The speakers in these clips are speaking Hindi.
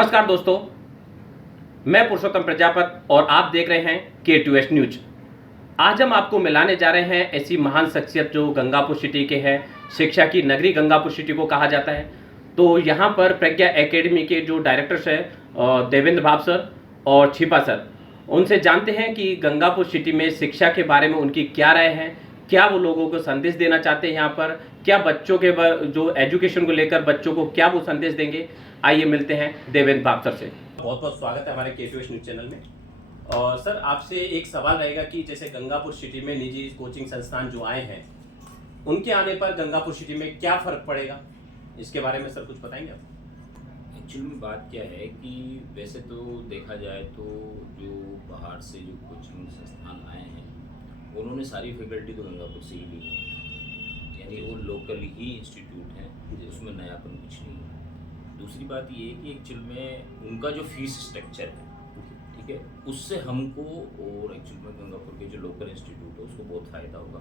नमस्कार दोस्तों, मैं पुरुषोत्तम प्रजापत और आप देख रहे हैं K2S न्यूज। आज हम आपको मिलाने जा रहे हैं ऐसी महान शख्सियत जो गंगापुर सिटी के हैं। शिक्षा की नगरी गंगापुर सिटी को कहा जाता है। तो यहाँ पर प्रज्ञा एकेडमी के जो डायरेक्टर्स हैं देवेंद्र भाव सर और छिपा सर, उनसे जानते हैं कि गंगापुर सिटी में शिक्षा के बारे में उनकी क्या राय है, क्या वो लोगों को संदेश देना चाहते हैं, यहाँ पर क्या बच्चों के जो एजुकेशन को लेकर बच्चों को क्या वो संदेश देंगे। आइए मिलते हैं देवेंद्र भाव सर से। बहुत बहुत स्वागत है हमारे K2S न्यूज चैनल में। और सर आपसे एक सवाल रहेगा कि जैसे गंगापुर सिटी में निजी कोचिंग संस्थान जो आए हैं, उनके आने पर गंगापुर सिटी में क्या फ़र्क पड़ेगा, इसके बारे में सर कुछ बताएंगे आप? एक्चुअल में बात क्या है कि वैसे तो देखा जाए तो जो बाहर से जो कोचिंग संस्थान आए हैं उन्होंने सारी फैकल्टी तो गंगापुर से ही ली है, यानी वो लोकल ही इंस्टीट्यूट हैं, उसमें नयापन कुछ नहीं है। दूसरी बात ये है कि एक्चुअल में उनका जो फीस स्ट्रक्चर है, ठीक है, उससे हमको और एक्चुअल में गंगापुर के जो लोकल इंस्टीट्यूट है उसको बहुत फ़ायदा होगा,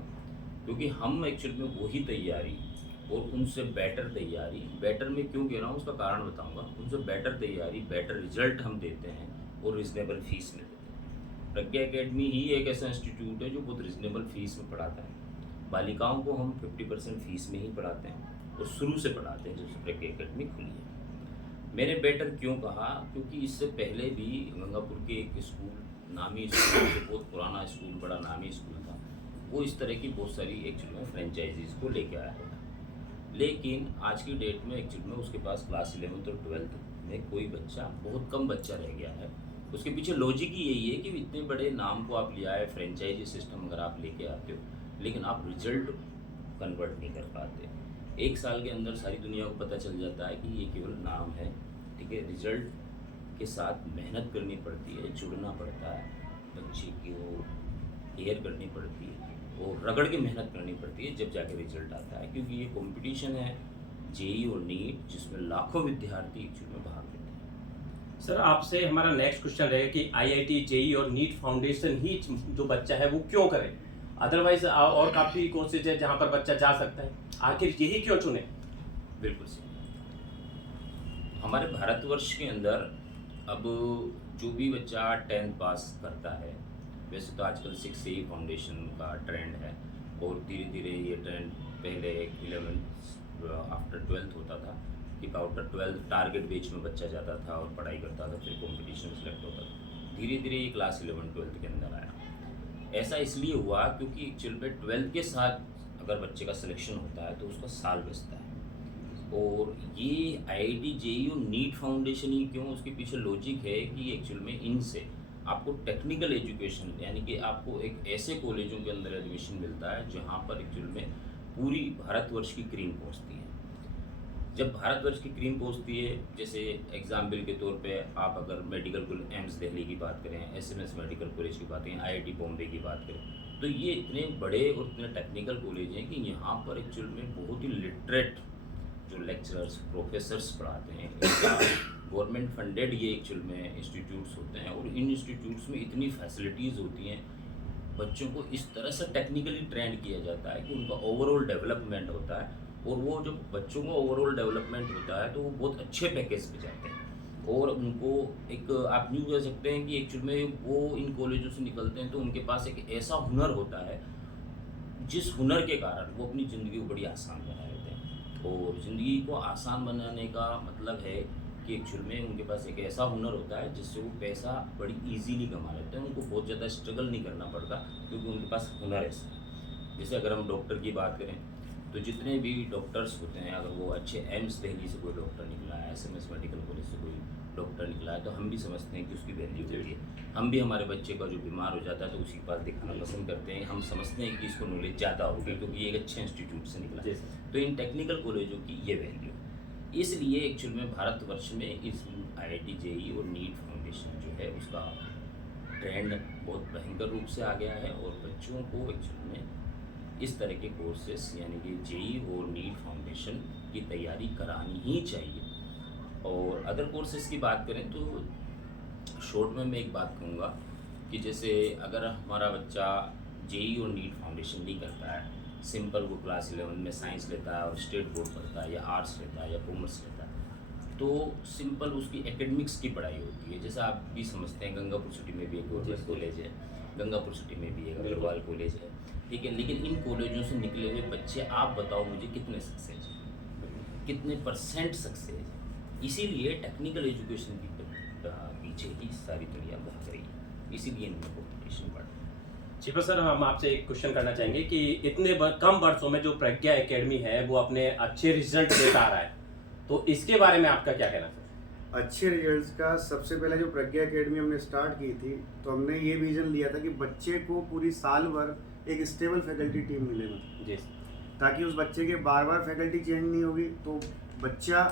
क्योंकि हम एक्चुअल में वही तैयारी और उनसे बेटर तैयारी, बेटर में क्यों कह रहा हूँ उसका कारण बताऊंगा, उनसे बेटर तैयारी बेटर रिजल्ट हम देते हैं और रिजनेबल फीस में देते हैं। प्रज्ञा एकेडमी ही एक ऐसा इंस्टीट्यूट है जो बहुत रिजनेबल फीस में पढ़ाता है। बालिकाओं को हम 50% फीस में ही पढ़ाते हैं और शुरू से पढ़ाते हैं जब से प्रज्ञा एकेडमी खुली है। मैंने बेटर क्यों कहा, क्योंकि इससे पहले भी गंगापुर के एक स्कूल, नामी स्कूल, बहुत पुराना स्कूल, बड़ा नामी स्कूल था, वो इस तरह की बहुत सारी एक्चुअल में फ्रेंचाइजीज़ को लेके आया है। लेकिन आज की डेट में एक्चुअल में उसके पास क्लास 11 और 12 में कोई बच्चा, बहुत कम बच्चा रह गया है। उसके पीछे लॉजिक ही यही है कि इतने बड़े नाम को आप ले आए, फ्रेंचाइजी सिस्टम अगर आप लेके आते हो, लेकिन आप रिजल्ट कन्वर्ट नहीं कर पाते। एक साल के अंदर सारी दुनिया को पता चल जाता है कि ये केवल नाम है, ठीक है। रिजल्ट के साथ मेहनत करनी पड़ती है, जुड़ना पड़ता है, बच्चे की वो केयर करनी पड़ती है और रगड़ के मेहनत करनी पड़ती है, जब जाके रिजल्ट आता है। क्योंकि ये कंपटीशन है जेई और नीट, जिसमें लाखों विद्यार्थी एक्चुअल में भाग लेते हैं। सर आपसे हमारा नेक्स्ट क्वेश्चन रहेगा कि आईआईटी, जेई और नीट फाउंडेशन ही जो बच्चा है वो क्यों करे, अदरवाइज और काफ़ी कोर्सेज है जहाँ पर बच्चा जा सकता है, आखिर यही क्यों चुने? बिल्कुल सही। हमारे भारतवर्ष के अंदर अब जो भी बच्चा 10th पास करता है, वैसे तो आजकल 6A फाउंडेशन का ट्रेंड है और धीरे धीरे ये ट्रेंड, पहले 11th आफ्टर 12th होता था कि आफ्टर 12th टारगेट बेच में बच्चा जाता था और पढ़ाई करता था, फिर कंपटीशन सेलेक्ट होता था। धीरे धीरे ये क्लास 11 12th के अंदर आया। ऐसा इसलिए हुआ क्योंकि एक्चुअल में 12th के साथ अगर बच्चे का सिलेक्शन होता है तो उसका साल बचता है। और ये आईआईटी, जेई और नीट फाउंडेशन ही क्यों, उसके पीछे लॉजिक है कि एक्चुअल में इनसे आपको टेक्निकल एजुकेशन, यानी कि आपको एक ऐसे कॉलेजों के अंदर एडमिशन मिलता है जहाँ पर एक्चुअल में पूरी भारतवर्ष की क्रीम पहुँचती है। जब भारतवर्ष की क्रीम पहुँचती है, जैसे एग्जाम्पल के तौर पे आप अगर मेडिकल कॉलेज एम्स दिल्ली की बात करें, एसएमएस मेडिकल कॉलेज की बात करें, आईआईटी बॉम्बे की बात करें, तो ये इतने बड़े और इतने टेक्निकल कॉलेज हैं कि यहाँ पर एक्चुअल में बहुत ही लिटरेट जो लेक्चरर्स, प्रोफेसर्स पढ़ाते हैं। गवर्नमेंट फंडेड ये एक्चुअल में इंस्टीट्यूट्स होते हैं और इन इंस्टीट्यूट्स में इतनी फैसिलिटीज़ होती हैं, बच्चों को इस तरह से टेक्निकली ट्रेंड किया जाता है कि उनका ओवरऑल डेवलपमेंट होता है। और वो जब बच्चों को ओवरऑल डेवलपमेंट होता है तो वो बहुत अच्छे पैकेज पे जाते हैं और उनको एक, आप यूँ कह सकते हैं कि एक्चुअल में वो इन कॉलेजों से निकलते हैं तो उनके पास एक ऐसा हुनर होता है जिस हुनर के कारण वो अपनी ज़िंदगी को बड़ी आसान बना लेते हैं। और ज़िंदगी को आसान बनाने का मतलब है कि एक्चुअल में उनके पास एक ऐसा हुनर होता है जिससे वो पैसा बड़ी इजीली कमा लेते हैं, उनको बहुत ज़्यादा स्ट्रगल नहीं करना पड़ता क्योंकि उनके पास हुनर ऐसा है। जैसे अगर हम डॉक्टर की बात करें तो जितने भी डॉक्टर्स होते हैं, अगर वो अच्छे एम्स दिल्ली से कोई डॉक्टर निकला है, एसएमएस मेडिकल कॉलेज से कोई डॉक्टर निकला है, तो हम भी समझते हैं कि उसकी वैल्यू होती है। हम भी हमारे बच्चे का जो बीमार हो जाता है तो उसी के पास दिखाना पसंद करते हैं। हम समझते हैं कि इसको नॉलेज ज़्यादा होगी क्योंकि ये एक अच्छे इंस्टीट्यूट से निकला है। तो इन टेक्निकल कॉलेजों की ये वैल्यू, इसलिए एक्चुअल में भारतवर्ष में इस आईआईटी, जेई और नीट फाउंडेशन जो है उसका ट्रेंड बहुत भयंकर रूप से आ गया है और बच्चों को एक्चुअल में इस तरह के कोर्सेस, यानी कि जेई और नीट फाउंडेशन की तैयारी करानी ही चाहिए। और अदर कोर्सेज की बात करें तो शॉर्ट में मैं एक बात कहूँगा कि जैसे अगर हमारा बच्चा जेई और नीट फाउंडेशन नहीं करता है, सिंपल वो क्लास 11 में साइंस लेता है और स्टेट बोर्ड पढ़ता है या आर्ट्स लेता है या कॉमर्स लेता है, तो सिंपल उसकी एकेडमिक्स की पढ़ाई होती है। जैसे आप भी समझते हैं गंगापुर सिटी में भी एक गवर्नमेंट कॉलेज है, गंगापुर सिटी में भी एक अग्रवाल कॉलेज है, ठीक है। लेकिन इन कॉलेजों से निकले हुए बच्चे आप बताओ मुझे कितने सक्सेस हैं, कितने परसेंट सक्सेस है। इसीलिए टेक्निकल एजुकेशन की पीछे ही सारी दुनिया भाग रही है, इसीलिए इनमें कॉम्पिटिशन बढ़ रहा है। छिपा सर, हम आपसे एक क्वेश्चन करना चाहेंगे कि इतने कम वर्षों में जो प्रज्ञा एकेडमी है वो अपने अच्छे रिजल्ट देता आ रहा है, तो इसके बारे में आपका क्या कहना सर? अच्छे रिजल्ट्स का सबसे पहले जो प्रज्ञा एकेडमी हमने स्टार्ट की थी, तो हमने ये विजन लिया था कि बच्चे को पूरी साल भर एक स्टेबल फैकल्टी टीम मिले, जी, ताकि उस बच्चे के बार बार फैकल्टी चेंज नहीं होगी, तो बच्चा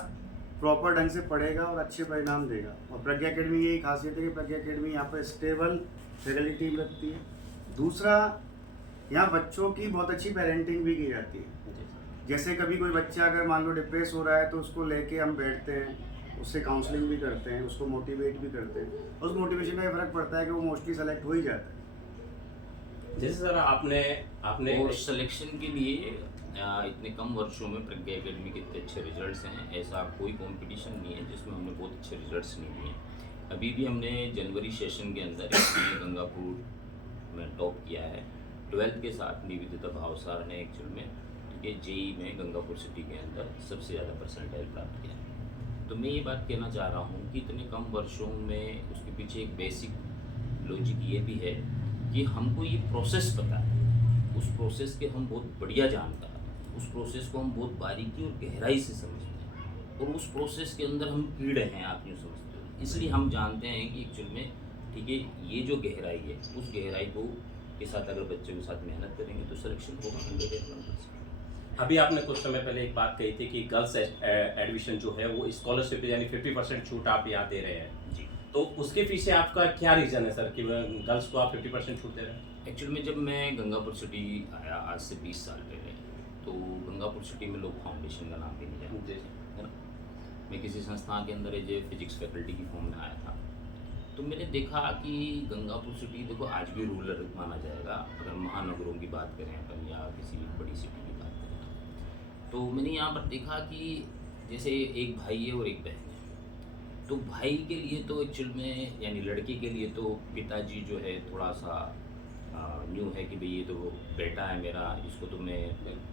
प्रॉपर ढंग से पढ़ेगा और अच्छे परिणाम देगा। और प्रज्ञा एकेडमी यही खासियत है कि प्रज्ञा एकेडमी यहाँ पर स्टेबल फैकल्टी टीम रखती है। दूसरा, यहाँ बच्चों की बहुत अच्छी पेरेंटिंग भी की जाती है। जैसे कभी कोई बच्चा अगर मान लो डिप्रेस हो रहा है, तो उसको लेके हम बैठते हैं, उससे काउंसलिंग भी करते हैं, उसको मोटिवेट भी करते हैं। उस मोटिवेशन का ये फर्क पड़ता है कि वो मोस्टली सेलेक्ट हो ही जाता है। जैसे सर आपने और सिलेक्शन के लिए इतने कम वर्षों में प्रज्ञा एकेडमी के इतने अच्छे रिजल्ट्स हैं, ऐसा कोई कंपटीशन नहीं है जिसमें हमने बहुत अच्छे रिजल्ट्स नहीं दिए। अभी भी हमने जनवरी सेशन के अंदर इसमें गंगापुर में टॉप किया है। 12th के साथ निवेदिता भावसार ने एक्चुअल में, ठीक है, जेई में गंगापुर सिटी के अंदर सबसे ज़्यादा परसेंटाइल प्राप्त किया है। तो मैं ये बात कहना चाह रहा हूँ कि इतने कम वर्षों में उसके पीछे एक बेसिक लॉजिक ये भी है कि हमको ये प्रोसेस पता है, उस प्रोसेस के हम बहुत बढ़िया जानकार हैं, उस प्रोसेस को हम बहुत बारीकी और गहराई से समझते हैं, और उस प्रोसेस के अंदर हम कीड़े हैं, आप यूँ समझते हो। इसलिए हम जानते हैं कि एक्चुअल में, ठीक है, ये जो गहराई है, उस गहराई को के साथ अगर बच्चों के साथ मेहनत करेंगे तो सिलेक्शन होगा 100%। अभी आपने कुछ समय पहले एक बात कही थी कि गर्ल्स एडमिशन जो है वो स्कॉलरशिप यानी 50% छूट आप यहाँ दे रहे हैं जी, तो उसके पीछे आपका क्या रीज़न है सर कि गर्ल्स को आप 50% छूट दे रहे हैं? एक्चुअल में जब मैं गंगापुर सिटी आया आज से 20 साल पहले, तो गंगापुर सिटी में लोग फाउंडेशन का नाम भी नहीं जानते थे, है ना। मैं किसी संस्थान के अंदर एज ए फिजिक्स फैकल्टी की फॉर्म में आया था, तो मैंने देखा कि गंगापुर सिटी, देखो आज भी रूरल माना जाएगा अगर महानगरों की बात करें अपन या किसी बड़ी सिटी की बात करें। तो मैंने यहाँ पर देखा कि जैसे एक भाई है और एक बहन है, तो भाई के लिए तो एक्चुअल में, यानी लड़के के लिए तो पिताजी जो है थोड़ा सा न्यू है कि भाई ये तो बेटा है मेरा, इसको तो मैं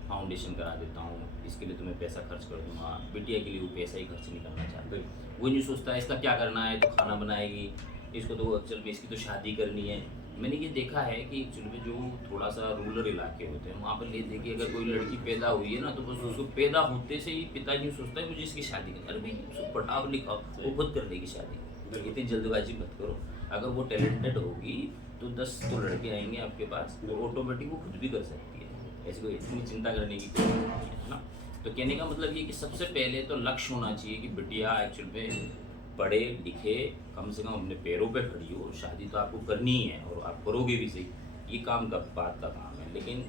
फाउंडेशन करा देता हूँ, इसके लिए तो मैं पैसा खर्च कर दूँगा। बिटिया के लिए वो पैसा ही खर्च नहीं करना चाहते, वो नहीं सोचता है इसका क्या करना है, तो खाना बनाएगी, इसको तो एक्चुअल में इसकी तो शादी करनी है। मैंने ये देखा है कि एक्चुअल में जो थोड़ा सा रूरल इलाके होते हैं वहाँ पर ले देखिए, अगर कोई लड़की पैदा हुई है ना, तो बस उसको पैदा होते से ही पिताजी सोचता है मुझे इसकी शादी करनी। अरे भाई उसको पढ़ाओ लिखाओ, वो खुद कर लेगी शादी, इतनी जल्दबाजी मत करो। अगर वो टैलेंटेड होगी तो 10 तो लड़के आएंगे आपके पास, तो ऑटोमेटिक वो खुद भी कर सकती है, ऐसी कोई इतनी चिंता करने की कोई जरूरत नहीं है ना। तो कहने का मतलब ये कि सबसे पहले तो लक्ष्य होना चाहिए कि बिटिया एक्चुअल में पढ़े लिखे, कम से कम अपने पैरों पे खड़ी हो। शादी तो आपको करनी ही है और आप करोगे भी सही, ये काम का बात का काम है। लेकिन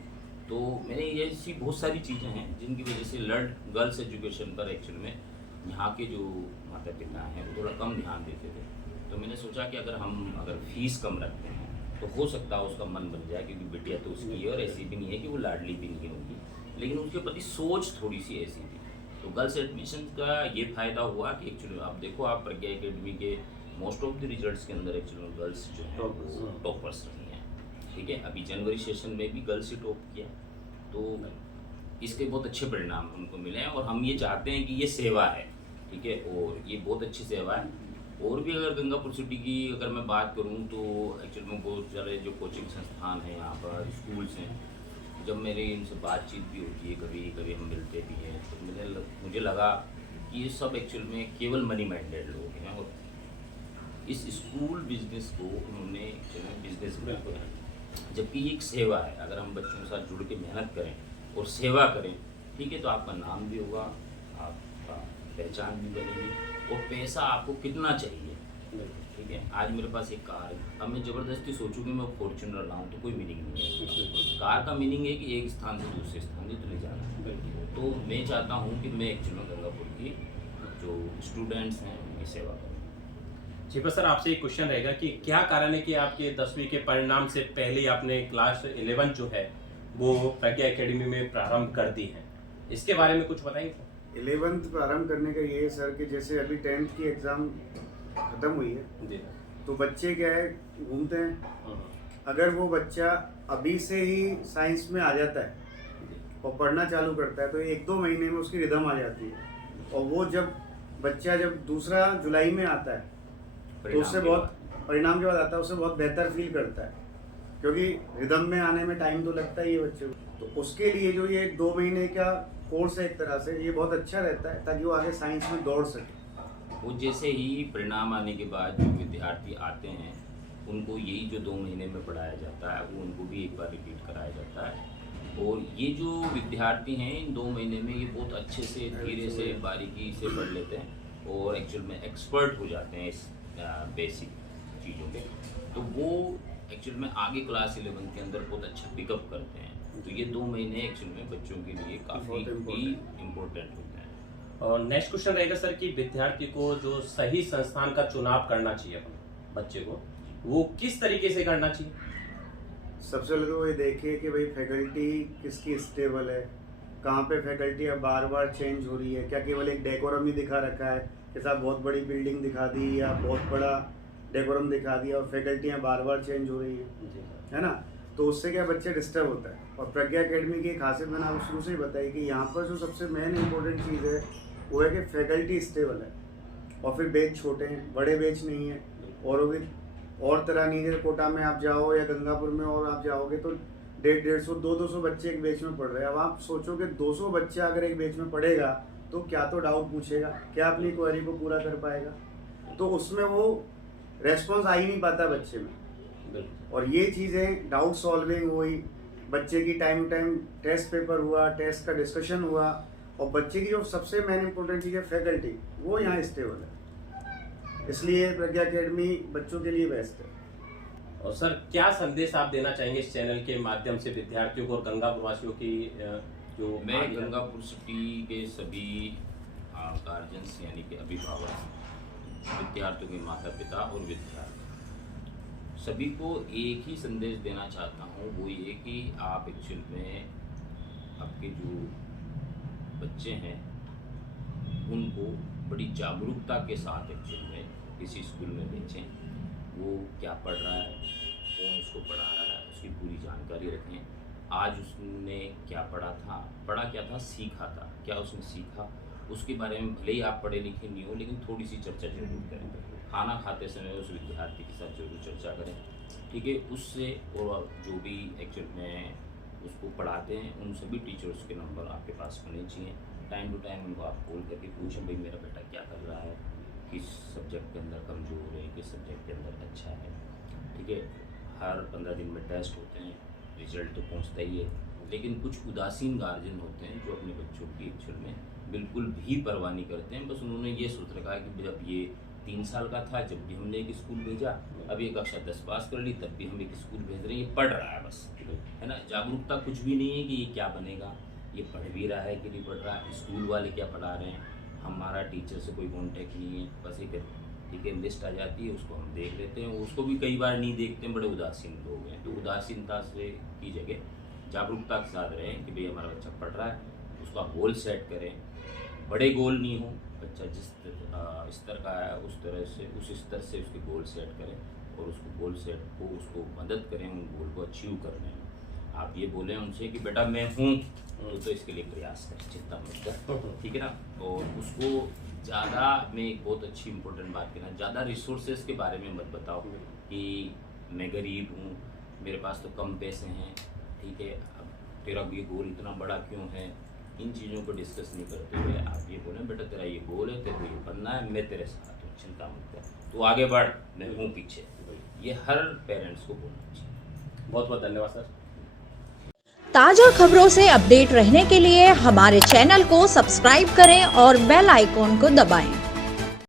तो मैंने ये ऐसी बहुत सारी चीज़ें हैं जिनकी वजह से गर्ल्स एजुकेशन पर एक्चुअल में यहाँ के जो माता पिता हैं वो थोड़ा कम ध्यान देते थे। तो मैंने सोचा कि अगर फीस कम रखते हैं तो हो सकता है उसका मन बन जाए, क्योंकि बिटिया तो उसकी है और ऐसी भी नहीं है कि वो लाडली भी नहीं होगी, लेकिन उसके प्रति सोच थोड़ी सी ऐसी थी। तो गर्ल्स एडमिशन का ये फ़ायदा हुआ कि एक्चुअली आप देखो, आप प्रज्ञा एकेडमी के मोस्ट ऑफ द रिजल्ट्स के अंदर एक्चुअली गर्ल्स जो है वो टॉपर्स रही हैं, ठीक है। अभी जनवरी सेशन में भी गर्ल्स ही टॉप किया, तो इसके बहुत अच्छे परिणाम उनको मिले हैं। और हम ये चाहते हैं कि ये सेवा है, ठीक है, और ये बहुत अच्छी सेवा है। और भी अगर गंगापुर सिटी की अगर मैं बात करूं तो एक्चुअली में बहुत सारे जो कोचिंग संस्थान हैं यहाँ पर, स्कूल्स हैं, जब मेरे इनसे बातचीत भी होती है, कभी कभी हम मिलते भी हैं, तो मुझे लगा कि ये सब एक्चुअल में केवल मनी माइंडेड लोग हैं और इस स्कूल बिजनेस को उन्होंने बिजनेस बनाया है, जबकि ये एक सेवा है। अगर हम बच्चों के साथ जुड़ के मेहनत करें और सेवा करें, ठीक है, तो आपका नाम भी होगा, आपका पहचान भी बनेगी, और पैसा आपको कितना चाहिए, ठीक है। आज मेरे पास एक कार है, अब मैं ज़बरदस्ती सोचूं कि मैं फॉर्च्यूनर लाऊं तो कोई मीनिंग नहीं है। कार का मीनिंग है कि एक स्थान से दूसरे स्थान से ले जाना। तो मैं चाहता हूं कि मैं एक्चुअली गंगापुर की जो स्टूडेंट्स हैं उनकी सेवा करूँ। छिपा सर, आपसे एक क्वेश्चन रहेगा कि क्या कारण है कि आपके 10वीं के परिणाम से पहले ही आपने क्लास 11 जो है वो प्रज्ञा एकेडमी में प्रारंभ कर दी है, इसके बारे में कुछ बताएंगे? 11th प्रारंभ करने का ये है सर कि जैसे अभी 10th की एग्ज़ाम ख़त्म हुई है जी। तो बच्चे क्या है घूमते हैं। अगर वो बच्चा अभी से ही साइंस में आ जाता है और पढ़ना चालू करता है तो 1-2 महीने में उसकी रिदम आ जाती है और वो जब बच्चा जब दूसरा जुलाई में आता है तो उससे बहुत परिणाम के बाद आता है उससे बहुत बेहतर फील करता है क्योंकि रिदम में आने में टाइम तो लगता ही है बच्चे को। तो उसके लिए जो ये 2 महीने का कोर्स है एक तरह से ये बहुत अच्छा रहता है ताकि वो आगे साइंस में दौड़ सके। वो जैसे ही परिणाम आने के बाद जो विद्यार्थी आते हैं उनको यही जो 2 महीने में पढ़ाया जाता है वो उनको भी एक बार रिपीट कराया जाता है और ये जो विद्यार्थी हैं इन 2 महीने में ये बहुत अच्छे से धीरे से बारीकी से पढ़ लेते हैं और एक्चुअल में एक्सपर्ट हो जाते हैं इस बेसिक चीज़ों पे। तो वो एक्चुअल में आगे क्लास 11 के अंदर बहुत अच्छा पिकअप करते हैं। तो ये 2 महीने एक्चुअल में बच्चों के लिए काफ़ी ही इम्पोर्टेंट होते हैं। और नेक्स्ट क्वेश्चन रहेगा सर कि विद्यार्थी को जो सही संस्थान का चुनाव करना चाहिए अपने बच्चे को वो किस तरीके से करना चाहिए? सबसे पहले तो ये देखिए कि भाई फैकल्टी किसकी स्टेबल है, कहाँ पे फैकल्टी अब बार बार चेंज हो रही है, क्या केवल एक डेकोरम ही दिखा रखा है कि साहब बहुत बड़ी बिल्डिंग दिखा दी या बहुत बड़ा डेकोरम दिखा दिया और फैकल्टियाँ बार बार चेंज हो रही है ना। तो उससे क्या बच्चे डिस्टर्ब होता है। और प्रज्ञा एकेडमी की खासियत मैंने आपको शुरू से ही बताई कि यहाँ पर जो सबसे मेन इंपॉर्टेंट चीज़ है वो है कि फैकल्टी स्टेबल है और फिर बैच छोटे हैं, बड़े बैच नहीं है और तरह नहीं। जैसे कोटा में आप जाओ या गंगापुर में और आप जाओगे तो 150, 200 बच्चे एक बैच में पढ़ रहे हैं। अब आप सोचो कि 200 बच्चा अगर एक बैच में पढ़ेगा तो क्या तो डाउट पूछेगा, क्या अपनी क्वेरी को पूरा कर पाएगा, तो उसमें वो रेस्पॉन्स आ ही नहीं पाता बच्चे में। और ये चीज़ें डाउट सॉल्विंग हुई, बच्चे की time to time test paper हुआ, टेस्ट का डिस्कशन हुआ और बच्चे की जो सबसे मेन इंपॉर्टेंट चीज़ है फैकल्टी वो यहाँ स्टेबल है। इसलिए प्रज्ञा एकेडमी बच्चों के लिए बेस्ट है। और सर क्या संदेश आप देना चाहेंगे इस चैनल के माध्यम से विद्यार्थियों को और गंगापुर वासियों की जो मैं गंगापुर सिटी के सभी गार्जियंस यानी कि अभिभावक, विद्यार्थियों के माता पिता और विद्यार्थी सभी को एक ही संदेश देना चाहता हूँ, वो ये कि आप एक्चुअल में आपके जो बच्चे हैं उनको बड़ी जागरूकता के साथ एक्चुअल में किसी स्कूल में भेजें। वो क्या पढ़ रहा है, कौन उसको पढ़ा रहा है, उसकी पूरी जानकारी रखें। आज उसने क्या पढ़ा क्या था, सीखा था, क्या उसने सीखा, उसके बारे में भले ही आप पढ़े लिखे नहीं हो लेकिन थोड़ी सी चर्चा जरूर करें। खाना खाते समय उस विद्यार्थी के साथ जरूर चर्चा करें, ठीक है। उससे और जो भी एक्चुअल में उसको पढ़ाते हैं उन सभी टीचर्स के नंबर आपके पास होने चाहिए। टाइम टू टाइम उनको आप कॉल करके पूछें भाई मेरा बेटा क्या कर रहा है, किस सब्जेक्ट के अंदर कमज़ोर है, किस सब्जेक्ट के अंदर अच्छा है, ठीक है। हर 15 दिन में टेस्ट होते हैं, रिजल्ट तो पहुंचता ही है, लेकिन कुछ उदासीन गार्जियन होते हैं जो अपने बच्चों की एक्चुअल में बिल्कुल भी परवाह नहीं करते हैं। बस उन्होंने ये सोच रखा है कि जब ये 3 साल का था जब भी हमने एक स्कूल भेजा, अब ये कक्षा 10 पास कर ली तब भी हम एक स्कूल भेज रहे हैं, ये पढ़ रहा है बस, है ना। जागरूकता कुछ भी नहीं है कि ये क्या बनेगा, ये पढ़ भी रहा है कि नहीं पढ़ रहा है, स्कूल वाले क्या पढ़ा रहे हैं, हमारा टीचर से कोई कॉन्टेक्ट नहीं है। बस एक ठीक है लिस्ट आ जाती है, उसको हम देख लेते हैं, उसको भी कई बार नहीं देखते हैं, बड़े उदासीन लोग हैं। तो उदासीनता से की जगह जागरूकता के साथ रहें कि भाई हमारा बच्चा पढ़ रहा है, उसका गोल सेट करें। बड़े गोल नहीं हो, बच्चा जिस स्तर का है उस तरह से उस स्तर से उसके गोल सेट करें और उसको गोल सेट को उसको मदद करें उन गोल को अचीव करने में। आप ये बोलें उनसे कि बेटा मैं हूँ तो इसके लिए प्रयास करें, चिंता मत कर, ठीक है ना। और उसको ज़्यादा मैं एक बहुत अच्छी इंपॉर्टेंट बात कहना, ज़्यादा रिसोर्सेज के बारे में मत बताओ कि मैं गरीब हूँ, मेरे पास तो कम पैसे हैं, ठीक है, अब तेरा ये गोल इतना बड़ा क्यों है। इन चीज़ों को डिस्कस नहीं करते हुए आप ये बोलें बेटा तेरा ये गोल है, तेरे को ये बनना है, मैं तेरे साथ हूँ, चिंता मत कर, तू आगे बढ़, मैं हूँ पीछे। ये हर पेरेंट्स को बोलना चाहिए। बहुत बहुत धन्यवाद सर। ताज़ा खबरों से अपडेट रहने के लिए हमारे चैनल को सब्सक्राइब करें और बेल आइकॉन को दबाएं।